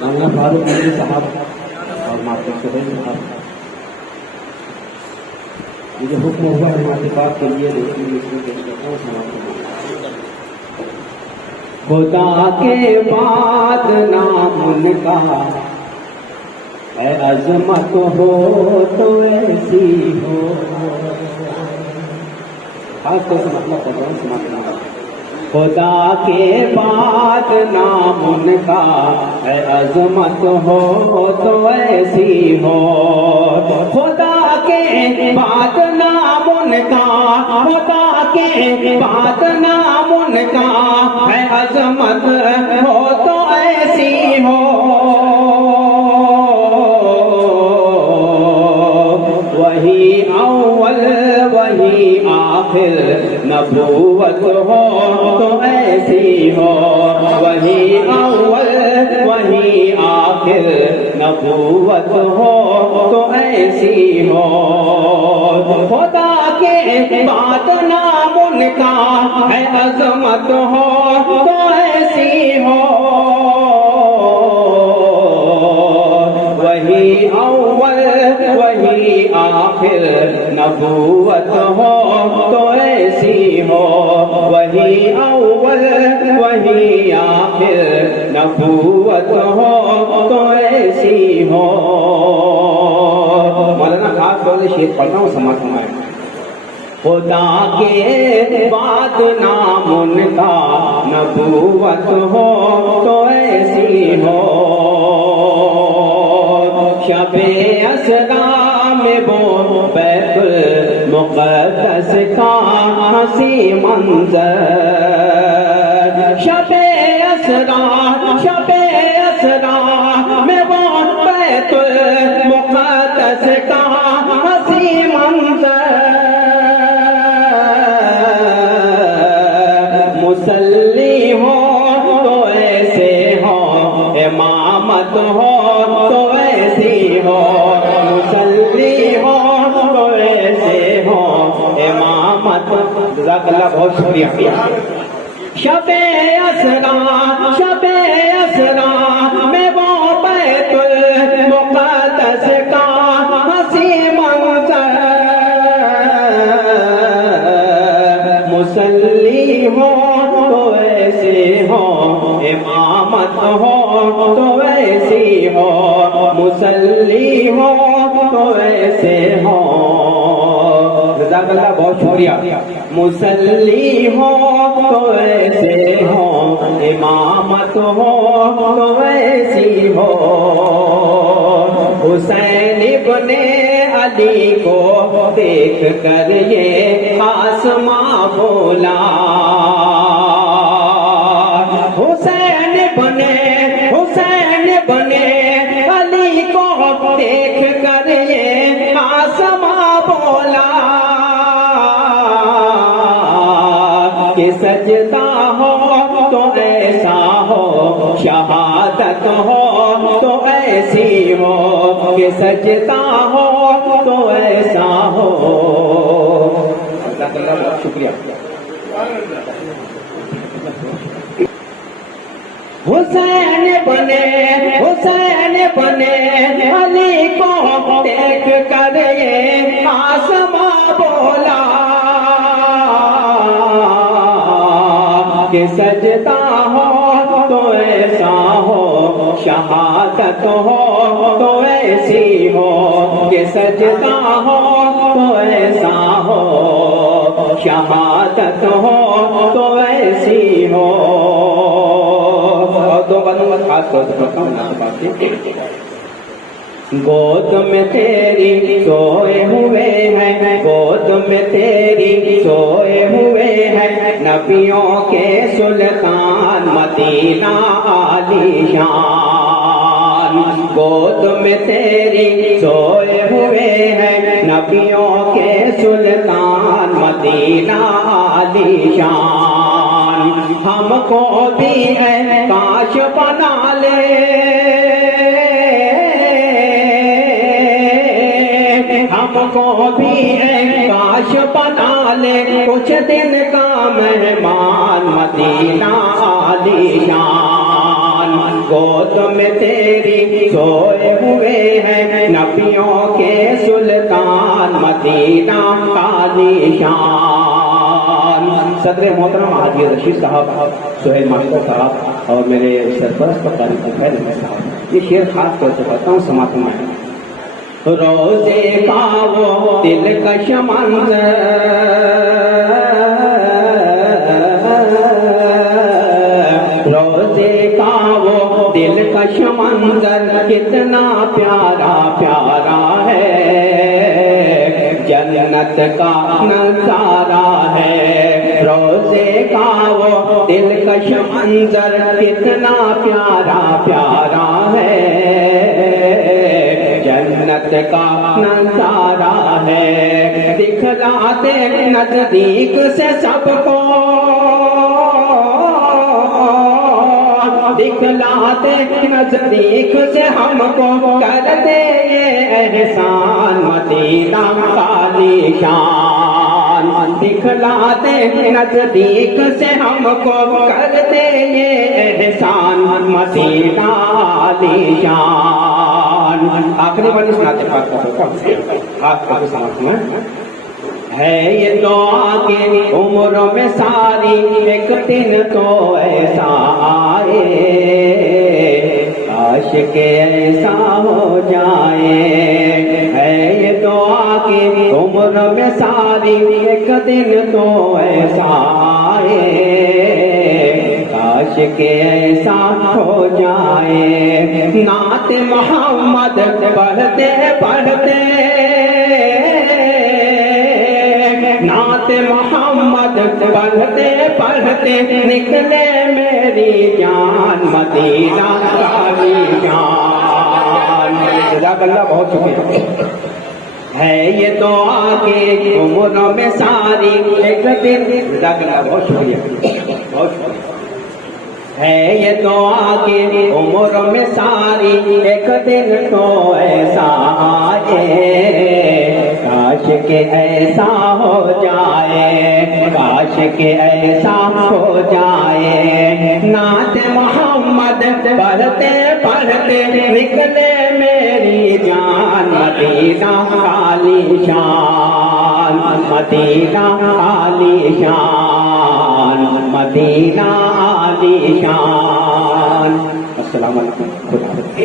مولانا فاروق علی صاحب اور ماسٹر سہیل صاحب، یہ جو حکم ہوا ہے معتکاف کے لیے خدا کے بعد نام ان کا اے عظمت ہو تو ایسی ہو. خاص طور سے مطلب کر رہا ہوں سمجھنا. خدا کے بعد نام ان کا اے عظمت ہو تو ایسی ہو. خدا کے بعد نام ان کا، خدا کے بعد نام ان کا اے عظمت ہو تو ایسی ہو. وہی اول وہی آخر نبوت ہو تو ایسی ہو. وہی اول وہی آخر نبوت ہو تو ایسی ہو. خدا کے بعد نام ان کا ہے عظمت ہو تو ایسی ہو. وہی اول وہی آخر نبوت ہو تو ایسی ہو. وہی اول وہی آخر نبوت ہو تو ایسی ہو. مولانا خاص طور سے شعر پڑھتا ہوں سمجھتا ہوں. خدا کے بعد نام ان کا نبوت ہو تو ایسی ہو. شب اسرا میں وہ بیت المقدس کا حسی منظر. شب اسرا میں وہ بیت المقدس کا حسی منظر. مسلی ہو تو ایسے ہو، امامت ہو تو ایسی ہو. مسلی ہو تو ایسے ہو، امامت. جزاک اللہ، بہت شکریہ. شب اسرا میں وہ بیت المقدس کا حسی منظر. مسلی ہو تو ایسے ہو، امامت ہو تو ایسی ہو. مسلی ہو تو ایسے ہو. جزاک اللہ، بہت شکریہ. مسلی ہو تو ایسے ہو، امامت ہو تو ایسی ہو. حسین ابن علی کو دیکھ کر یہ آسماں بولا. حسین بنے علی کو دیکھ کر یہ آسماں بولا کہ سجدہ ہو تو ایسا ہو، شہادت ہو تو ایسی ہو. کہ سجدہ ہو تو ایسا ہو. بہت شکریہ. حسین بنے علی کو دیکھ کر یہ آسماں بولا کہ سجدہ ہو تو ایسا ہو، شہادت ہو تو ایسی ہو. کہ سجدہ ہو تو ایسا ہو، شہادت ہو تو ایسی ہو. دو باتوں کا خاص طور سے پڑھتا ہوں. گود میں تیری سوئے ہوئے ہیں، گود میں تیری سوئے ہوئے ہیں نبیوں کے سلطان مدینہ عالی شان. گود میں تیری سوئے ہوئے ہیں نبیوں کے سلطان مدینہ عالی شان. ہم کو بھی ہے کاش بنا لے، ہم کو بھی ہے کاش بنا لے کچھ دن کا مہمان مدینہ عالی شان. گود میں تیری سوئے ہوئے ہیں نبیوں کے سلطان مدینہ کا نشان۔ صدر محترم حاجی رشید صاحب، سہیل ماشٹر صاحب اور میرے سرپرست قاری طفیل احمد صاحب، یہ شعر خاص طور سے پڑھتا ہوں، سماعت میں ہے۔ روزے کا وہ دلکش منظر، روزے کا وہ دلکش منظر کتنا پیارا پیارا ہے، جنت کا نظارہ ہے۔ روزے کا وہ دلکش منظر کتنا پیارا پیارا ہے، جنت کا نظارہ ہے۔ دکھلاتے نزدیک سے سب کو، دکھلاتے نزدیک سے ہم کو، کرتے یہ احسان مدینہ کا نشان۔ دکھلاتے نزدیک سے ہم کو، کرتے یہ احسان مدینہ نشان۔ آخری بار سناتے پاک کون سے آپ کا بھی سمجھ ہے یہ دعا کہ عمروں میں ساری ایک دن تو ایسا آئے، کاش کہ ایسا ہو جائے۔ ہے یہ دعا کہ عمروں میں ساری ایک دن تو ایسا آئے، کاش کہ ایسا ہو جائے۔ نعت محمد پڑھتے پڑھتے، نعت محمد پڑھتے پڑھتے نکلے میری جان مدینہ کا نشان۔ جزاک اللہ، بہت شکریہ۔ ہے یہ دعا کہ عمروں میں ساری ایک دن، جزاک اللہ، بہت شکریہ، بہت شکریہ۔ ہے یہ دعا کہ عمروں میں ساری ایک دن تو ایسا آئے، کاش کہ ایسا ہو جائے، کاش کہ ایسا ہو جائے۔ نعت محمد پڑھتے پڑھتے نکلے میری جان مدینہ کا نشان، مدینہ کا نشان، مدینہ کا نشان۔ السلام علیکم۔